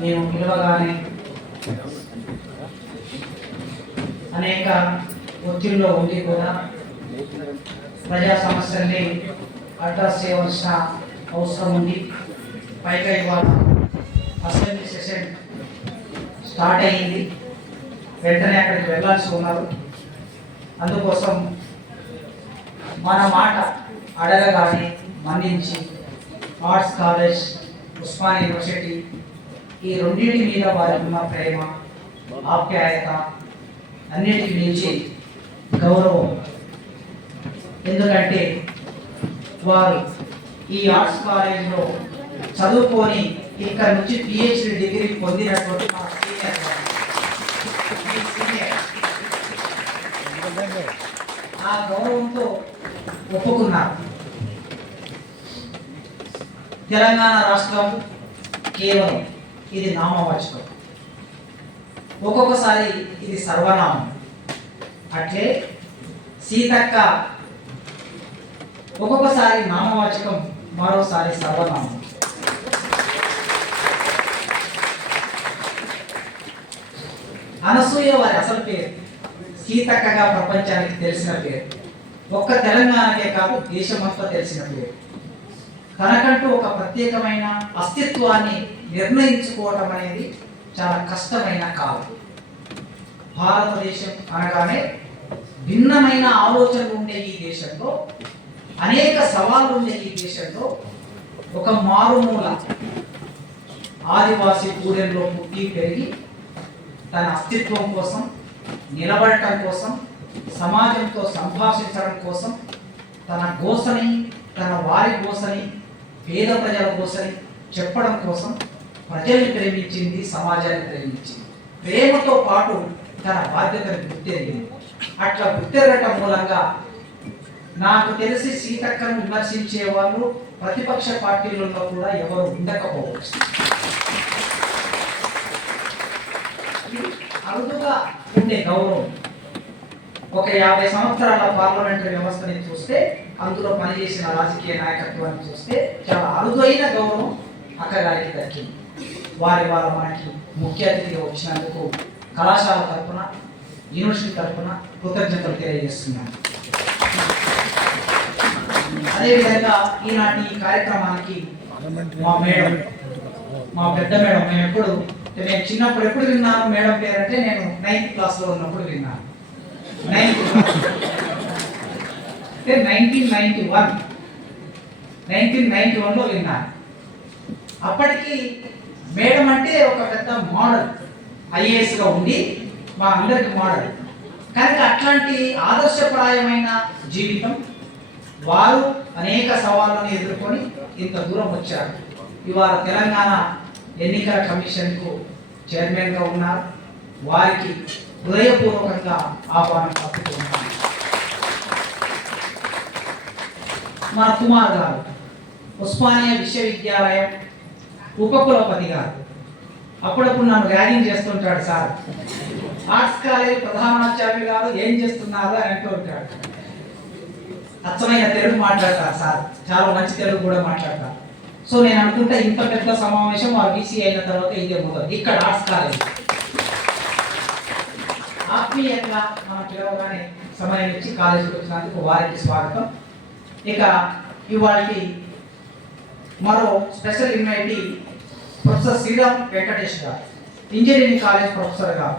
మేము పిలవగానే అనేక ఒత్తిడిలో ఉండి కూడా ప్రజా సమస్యల్ని అడ్రస్ చేయవలసిన అవసరం ఉంది. పైగా ఇవాళ అసెంబ్లీ సెషన్ స్టార్ట్ అయ్యింది. వెంటనే అక్కడికి వెళ్ళాల్సి ఉన్నారు. అందుకోసం మన మాట అడగగానే మన్నించి ఆర్ట్స్ కాలేజ్ ఉస్మాన్ యూనివర్సిటీ ఈ రెండింటి మీద వారికి ఉన్న ప్రేమ ఆప్యాయత అన్నిటికి మించి గౌరవం. ఎందుకంటే వారు ఈ ఆర్ట్స్ కాలేజ్లో చదువుకొని ఇక్కడ నుంచి పిహెచ్డి డిగ్రీ పొందినటువంటి మా సీనియర్. ఆ గౌరవంతో ఒప్పుకున్నారు. తెలంగాణ రాష్ట్రం కేవలం ఇది నామవాచకం. ఒక్కొక్కసారి ఇది సర్వనామం. అట్లే సీతక్క ఒక్కొక్కసారి నామవాచకం మరోసారి సర్వనామం. అనసూయ వారి అసలు పేరు. సీతక్కగా ప్రపంచానికి తెలిసిన పేరు. ఒక్క తెలంగాణకే కాదు దేశమంతా తెలిసిన పేరు. తనకంటూ ఒక ప్రత్యేకమైన అస్తిత్వాన్ని నిర్ణయించుకోవటం అనేది చాలా కష్టమైన కాలం. భారతదేశం అనగానే భిన్నమైన ఆలోచనలు ఉండే ఈ దేశంలో అనేక సవాళ్ళు ఉండే ఈ దేశంలో ఒక మారుమూల ఆదివాసీ కూడెల్లో పుట్టి పెరిగి తన అస్తిత్వం కోసం నిలబడటం కోసం సమాజంతో సంభాషించడం కోసం తన గోసని తన వారి గోసని పేద ప్రజల గోసని చెప్పడం కోసం ప్రజల్ని ప్రేమించింది సమాజాన్ని ప్రేమించింది. ప్రేమతో పాటు తన బాధ్యతను గుర్తెరిగింది. అట్లా గుర్తెరగటం మూలంగా నాకు తెలిసి సీతక్కను విమర్శించే వాళ్ళు ప్రతిపక్ష పార్టీలలో కూడా ఎవరు ఉండకపోవచ్చు. అరుదుగా ఉండే గౌరవం. ఒక యాభై సంవత్సరాల పార్లమెంటరీ వ్యవస్థని చూస్తే అందులో పనిచేసిన రాజకీయ నాయకత్వాన్ని చూస్తే చాలా అరుదైన గౌరవం అక్కగారికి దక్కింది. వారి వాళ్ళ మనకి ముఖ్య అతిథిగా వచ్చినందుకు కళాశాల తరపున యూనివర్సిటీ తరపున కృతజ్ఞతలు తెలియజేస్తున్నాను. అదేవిధంగా ఈనాటి ఈ కార్యక్రమానికి మా మేడం మా పెద్ద మేడం మేము ఎప్పుడు నేను చిన్నప్పుడు ఎప్పుడు విన్నాను మేడం పేరు అంటే నేను నైన్త్ క్లాస్లో ఉన్నప్పుడు విన్నాను. నైన్త్ అంటే nineteen ninety one nineteen ninety వన్లో విన్నాను. అప్పటికి మేడం అంటే ఒక పెద్ద మోడల్ ఐఏఎస్గా ఉండి మా అందరికి మోడల్. కనుక అట్లాంటి ఆదర్శప్రాయమైన జీవితం వారు అనేక సవాళ్ళను ఎదుర్కొని ఇంత దూరం వచ్చారు. ఇవాళ తెలంగాణ ఎన్నికల కమిషన్కు చైర్మన్గా ఉన్నారు. వారికి హృదయపూర్వకంగా ఆహ్వానం పంపుతున్నాను మన కుమార్ గారు ఉస్మానియా విశ్వవిద్యాలయం ఉపకులపతి గారు అప్పుడప్పుడు నన్ను ర్యాగింగ్ చేస్తుంటాడు సార్. ఆర్ట్స్ కాలేజ్ ప్రధానాచార్యులు గారు ఏం చేస్తున్నారు అని అంటూ ఉంటాడు. అచ్చమయ్య తెలుగు మాట్లాడతారు సార్. చాలా మంచి తెలుగు కూడా మాట్లాడతారు. సో నేను అనుకుంటా ఇంత పెద్ద సమావేశం వారు బీసీ అయిన తర్వాత ఇదే మొదలు ఇక్కడ ఆర్ట్స్ కాలేజ్. ఆత్మీయంగా మనం పిలవగానే సమయం ఇచ్చి కాలేజీకి వచ్చినందుకు వారికి స్వాగతం. ఇక ఇవాళకి మరో special invitee professor Sriram Venkatesh garu engineering college professor గారు.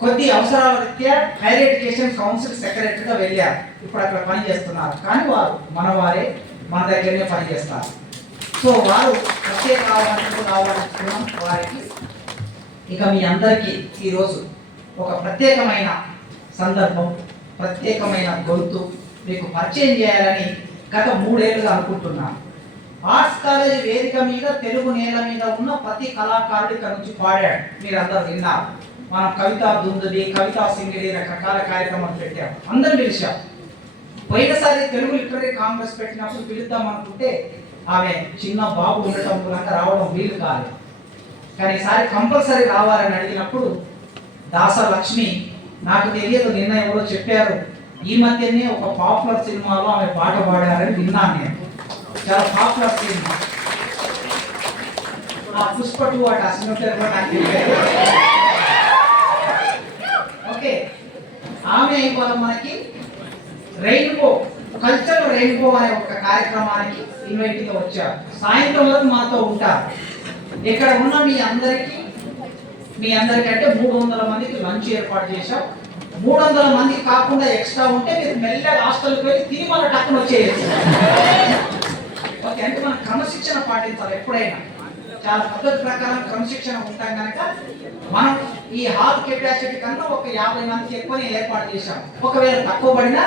కొద్ది అవసరాల రీత్యా హైయర్ ఎడ్యుకేషన్ కౌన్సిల్ సెక్రటరీగా వెళ్ళారు. ఇప్పుడు అక్కడ పని చేస్తున్నారు. కానీ వారు మన వారే మన దగ్గరనే పని చేస్తారు. సో వారు ప్రత్యేక ఆహ్వానించడం ఆహ్వానించుకున్నాం వారికి ఇక మీ అందరికీ ఈరోజు ఒక ప్రత్యేకమైన సందర్భం ప్రత్యేకమైన గొంతు మీకు పరిచయం చేయాలని గత మూడేళ్ళుగా అనుకుంటున్నాను. ఆర్ట్స్ కాలేజ్ వేదిక మీద తెలుగు నేల మీద ఉన్న ప్రతి కళాకారుడు ఇక్కడ నుంచి పాడాడు. మీరందరూ విన్నారు. మనం కవితా దుందుడి కవితా సింగిడి రకరకాల కార్యక్రమాలు పెట్టాం. అందరం పిలిచాం. పోయినసారి తెలుగు లిటరీ కాంగ్రెస్ పెట్టినప్పుడు పిలుద్దాం అనుకుంటే ఆమె చిన్న బాబు ఉండటం మూలంగా రావడం వీలు కాలేదు. కానీ ఈసారి కంపల్సరీ రావాలని అడిగినప్పుడు దాస లక్ష్మి నాకు తెలియదు నిన్న ఎవరో చెప్పారు. ఈ మధ్యనే ఒక పాపులర్ సినిమాలో ఆమె పాట పాడారని విన్నాను నేను. చాలా పాపులర్ సినిమా ఆ పుష్ప టూ అట సినిమా పేరు కూడా నాకు ఓకే. ఆమె అయిపోదాం మనకి రెయిన్బో కల్చర్ రెయిన్బో అనే ఒక కార్యక్రమానికి ఇన్వైట్గా వచ్చారు. సాయంత్రం వరకు మాతో ఉంటారు. ఇక్కడ ఉన్న మీ అందరికీ మీ అందరికీ అంటే మూడు వందల మందికి లంచ్ ఏర్పాటు చేశాం. మూడు వందల మందికి కాకుండా ఎక్స్ట్రా ఉంటే మీరు మెల్లగా హాస్టల్కి వెళ్ళి తిని మళ్ళీ టక్కున వచ్చేయచ్చు ఓకే అంటే మనం క్రమశిక్షణ పాటించాలి ఎప్పుడైనా. చాలా పద్ధతి ప్రకారం క్రమశిక్షణ ఉంటాం కనుక మనం ఈ హాఫ్ కెపాసిటీ కన్నా ఒక యాభై మందికి ఎక్కువ ఏర్పాటు చేశాం. ఒకవేళ తక్కువ పడినా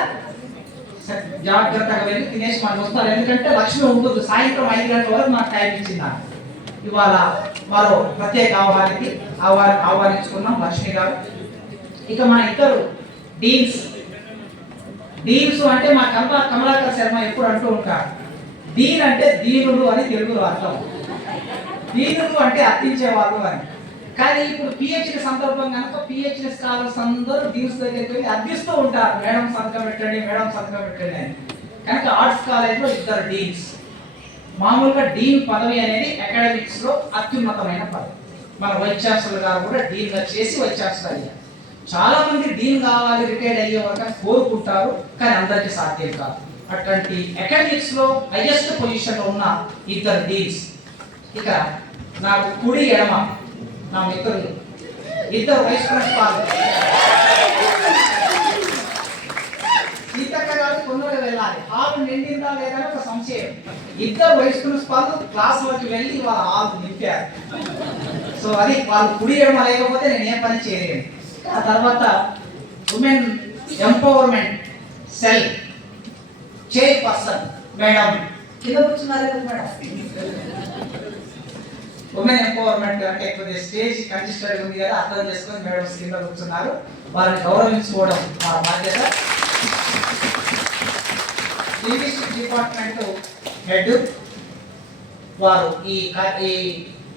జాగ్రత్తగా వెళ్ళి తినేసి మనం వస్తారు. ఎందుకంటే లక్ష్మి ఉంటుంది సాయంత్రం ఐదు గంటల వరకు నాకు టైం ఇచ్చింది ఇవాళ మరో ప్రత్యేక ఆహ్వానికి ఆహ్వా ఆహ్వానించుకున్నాం లక్ష్మి గారు. ఇక మన ఇద్దరు డీన్స్. డీన్స్ అంటే మా కమలా కమలాకర్ శర్మ ఎప్పుడు అంటూ ఉంటారు. దీన్ అంటే దీనులు అని తెలుగులో అర్థం దీనులు అంటే అర్థించేవాళ్ళు అని. కానీ ఇప్పుడు పిహెచ్డి సందర్భం కనుక పిహెచ్డి స్కాలర్స్ అందరూ దీన్స్ దగ్గరికి వెళ్ళి అర్థిస్తూ ఉంటారు మేడం సంతకం పెట్టండి మేడం సంతకం పెట్టండి అని. కనుక ఆర్ట్స్ కాలేజ్లో ఇద్దరు డీన్స్. మామూలుగా డీన్ పదవి అనేది అకాడమిక్స్లో అత్యున్నతమైన పదవి. మన వైస్ ఛాన్సలర్ గారు కూడా డీన్గా చేసి వైస్ ఛాన్సలర్ అయ్యారు చాలా మంది డీన్ కావాలి రిటైర్డ్ అయ్యే వరకు కోరుకుంటారు కానీ అందరికీ సాధ్యం కాదు. అట్లాంటి అకాడమిక్స్లో హైయెస్ట్ పొజిషన్లో ఉన్న ఇద్దరు డీన్స్ ఇక నాకు కుడి ఎడమ నా మిత్రులు. ఇద్దరు వైస్ ప్రిన్సిపాల్ సీతక్క గారు తొందరగా వెళ్ళాలి. హాల్ నిండిందా లేదా ఒక సంశయం. ఇద్దరు వైస్ ప్రిన్సిపాల్ క్లాసులోకి వెళ్ళి వాళ్ళ హాల్ నింపారు. సో అది వాళ్ళు కుడి ఎడమ లేకపోతే నేను ఏ పని చేయలేను. ఆ తర్వాత women empowerment cell chairperson madam. కింద కూర్చున్నారు మేడం. ఉమెన్ ఎంపవర్మెంట్ అంటే కొద్దిగా స్టేజ్ కంజెస్టెడ్ ఉంది కదా అర్థం చేసుకొని మేడం కింద కూర్చున్నారు. వారిని గౌరవించుకోవడం మా బాధ్యత. ఇంగ్లీష్ డిపార్ట్మెంట్ హెడ్ వారు ఈ ఈ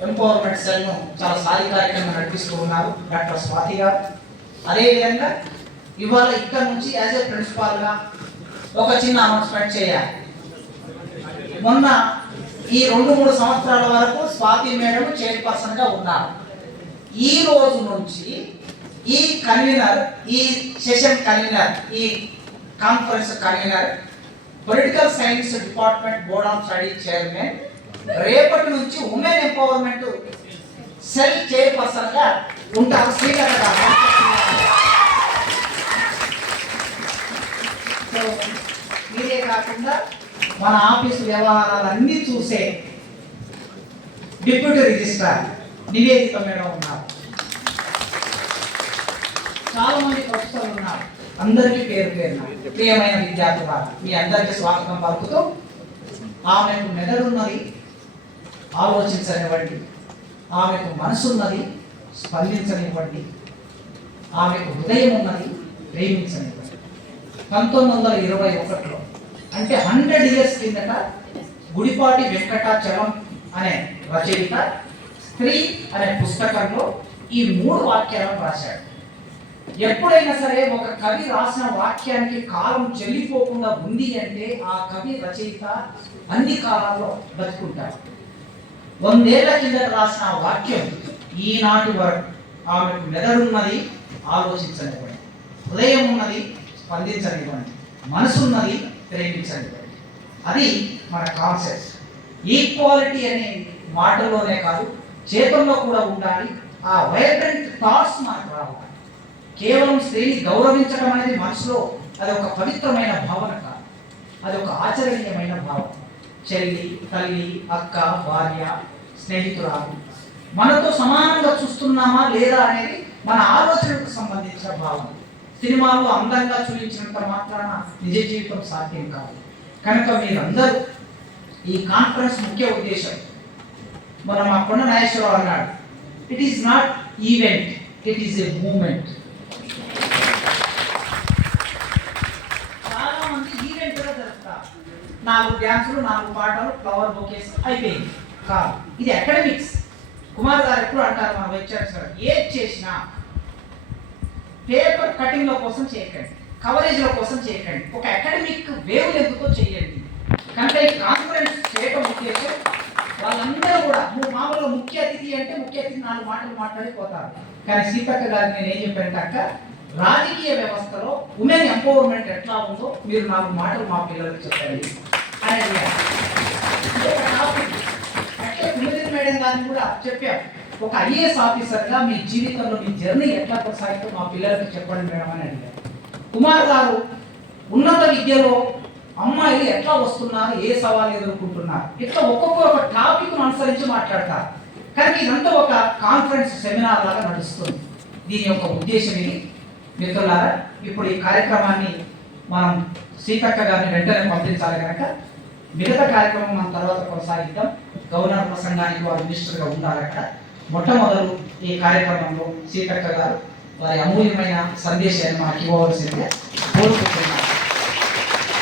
ఎంపవర్మెంట్ సెల్ను చాలా సాధికారికంగా నడిపిస్తూ ఉన్నారు డాక్టర్ స్వాతి గారు. అదేవిధంగా ఇవాళ ఇక్కడ నుంచి యాజ్ ఏ ప్రిన్సిపాల్గా ఒక చిన్న అనౌన్స్మెంట్ చేయాలి. మొన్న ఈ రెండు మూడు సంవత్సరాల వరకు స్వాతి మేడం చైర్పర్సన్గా ఉన్నారు. ఈ రోజు నుంచి ఈ కన్వీనర్ ఈ సెషన్ కన్వీనర్ ఈ conference convener political science department board of study chairman రేపటి నుంచి ఉమెన్ ఎంపవర్మెంట్ సెల్ చైర్పర్సన్గా ఉంటారు. శ్రీకర్ గారు సో మీరే కాకుండా మన ఆఫీసు వ్యవహారాలన్నీ చూసే డిప్యూటీ రిజిస్ట్రార్ నివేదిక మేడం ఉన్నారు. చాలా మంది ప్రొఫెసర్లు ఉన్నారు. అందరికీ పేరు పేరున. ప్రియమైన విద్యార్థులారా మీ అందరికీ స్వాగతం పలుకుతూ ఆమెకు మెదడున్నది ఆలోచించనివ్వండి. ఆమెకు మనసున్నది స్పందించనివ్వండి. ఆమెకు హృదయం ఉన్నది ప్రేమించనివ్వండి. పంతొమ్మిది వందల ఇరవై ఒకటిలో అంటే హండ్రెడ్ ఇయర్స్ కిందట గుడిపాటి వెంకటాచలం అనే రచయిత స్త్రీ అనే పుస్తకంలో ఈ మూడు వాక్యాలను రాశాడు. ఎప్పుడైనా సరే ఒక కవి రాసిన వాక్యానికి కాలం చెల్లిపోకుండా ఉంది అంటే ఆ కవి రచయిత అన్ని కాలాల్లో బతుకుంటాడు. వందేళ్ళ కింద రాసిన వాక్యం ఈనాటి వరకు ఆమెకు మెదడున్నది ఆలోచించనివ్వండి. హృదయం ఉన్నది స్పందించనివ్వండి. మనసున్నది ప్రేమించండి. అది మన కాన్సెప్ట్ ఈక్వాలిటీ అనే మాటలోనే కాదు చేతుల్లో కూడా ఉండాలి. ఆ వైబ్రెంట్ థాట్స్ మనకు రావాలి. కేవలం స్త్రీని గౌరవించడం అనేది మనసులో అది ఒక పవిత్రమైన భావన కాదు. అది ఒక ఆచరణీయమైన భావన. చెల్లి తల్లి అక్క భార్య స్నేహితురాలు మనతో సమానంగా చూస్తున్నామా లేదా అనేది మన ఆలోచనకు సంబంధించిన భావన. సినిమాలో అందంగా చూపించినంత మాత్రాన నిజ జీవితం సాధ్యం కాదు. కనుక మీరందరూ ఈ కాన్ఫరెన్స్ ముఖ్య ఉద్దేశం. మన మా కొండ నాగేశ్వరరావు అన్నాడు it is not event it is a moment చాలా మంది ఈవెంట్ కూడా జరుపుతారు. నాలుగు డ్యాన్సులు నాలుగు పాటలు ఫ్లవర్ బొకేస్ అయిపోయింది. కాదు ఇది అకాడమిక్స్ కుమార్ గారు ఎప్పుడు అంటారు మన వైస్ సార్ ఏది చేసినా పేపర్ కటింగ్లో కోసం చేయకండి. కవరేజ్ల కోసం చేయకండి. ఒక అకాడమిక్ వేవ్ ఎందుకో చేయండి కనుక ఈ కాన్ఫరెన్స్ చేయటం ఉద్దేశం వాళ్ళందరూ కూడా నువ్వు మామూలుగా ముఖ్య అతిథి అంటే ముఖ్య అతిథి నాలుగు మాటలు మాట్లాడిపోతారు. కానీ సీతక్క గారు నేను ఏం చెప్పానంటే అక్క రాజకీయ వ్యవస్థలో ఉమెన్ ఎంపవర్మెంట్ ఎట్లా ఉందో మీరు నాలుగు మాటలు మా పిల్లలకు చెప్పండి. అని అడిగారు. అంటే మేడం గారిని కూడా చెప్పాం. ఒక ఐఏఎస్ ఆఫీసర్గా మీ జీవితంలో మీ జర్నీ ఎట్లా కొనసాగుతూ మా పిల్లలకు చెప్పండి మేడం అని అడిగారు. కుమార్ గారు ఉన్నత విద్యలో అమ్మాయిలు ఎట్లా వస్తున్నారు ఏ సవాలు ఎదుర్కొంటున్నారు? ఇట్లా ఒక్కొక్క ఒక టాపిక్ అనుసరించి మాట్లాడతారు. కానీ ఇదంతా ఒక కాన్ఫరెన్స్ సెమినార్ లాగా నడుస్తుంది. దీని యొక్క ఉద్దేశం ఇది మిత్రులారా ఇప్పుడు ఈ కార్యక్రమాన్ని మనం సీతక్క గారిని వెంటనే పంపించాలి కనుక మిగతా కార్యక్రమం మన తర్వాత కొనసాగిద్దాం. గవర్నర్ ప్రసంగానికి వారు మినిస్టర్గా ఉండాలి అక్కడ. మొట్టమొదలు ఈ కార్యక్రమంలో సీతక్క గారు వారి అమూల్యమైన సందేశాన్ని మాకు ఇవ్వవలసిందే కోరుకుంటున్నారు